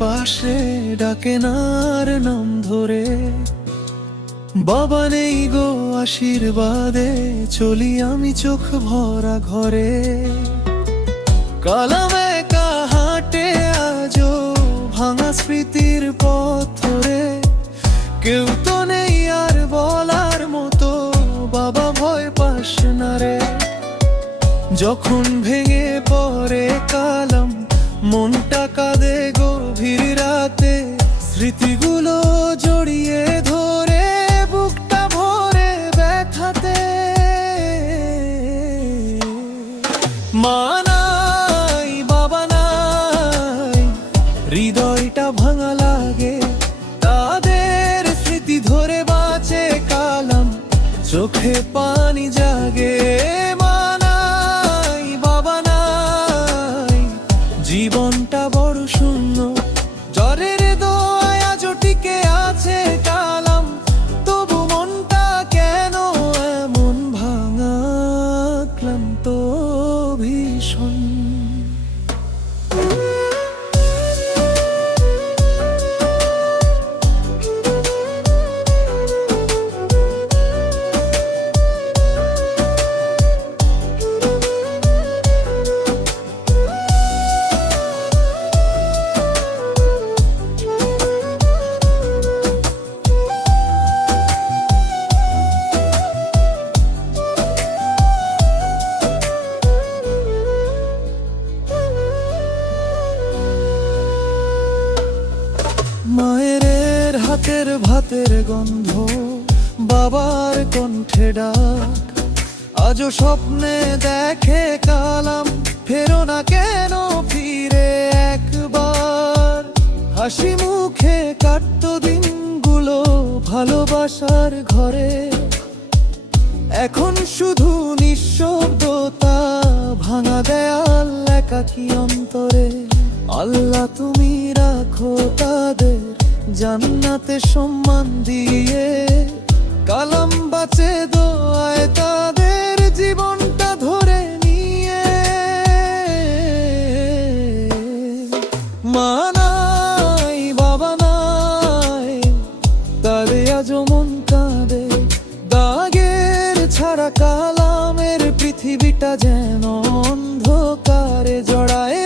পাশে ডাকে নার নাম ধরে। বাবা নেই গো আশীর্বাদে চলি আমি চোখ ভরা ঘরে। কালামে হাঁটে আজো ভাঙা স্মৃতির পথ ধরে। কেউ তো নেই আর বলার মতো বাবা ভয় পাস না রে। যখন ভেঙে পড়ে কালাম মনটা কাঁদে গভীর রাতে। স্মৃতিগুলো জড়িয়ে ধরে বুকটা ভরে ব্যথাতে। মা নাই বাবা নাই হৃদয়টা ভাঙা লাগে। তাদের স্মৃতি ধরে বাঁচে কালাম চোখে পানি জাগে। মা নাই বাবা নাই জীবনটা বড় শূন্য। জ্বরের দোয়ায় আজও টিকে আছে কালাম। তবু মনটা কেন এমন ভাঙা ক্লান্ত ভীষণ। মায়ের হাতের ভাতের গন্ধ, বাবার কণ্ঠে ডাক আজও স্বপ্নে দেখে কালাম। ফেরো না কেন ফিরে একবার। হাসি মুখে কাটতো দিনগুলো ভালোবাসার ঘরে। এখন শুধু নিঃশব্দতা ভাঙা দেয়াল একাকী অন্তরে। আল্লাহ তুমি রাখো তাদের জান্নাতে সম্মান দিয়ে। কালাম বাঁচে দোয়ায় তাদের জীবনটা ধরে নিয়ে। মা নাই বাবা নাই তাদের আজও মন কাঁদে। দাগের ছাড়া কালামের পৃথিবীটা যেন অন্ধকারে জড়ায়।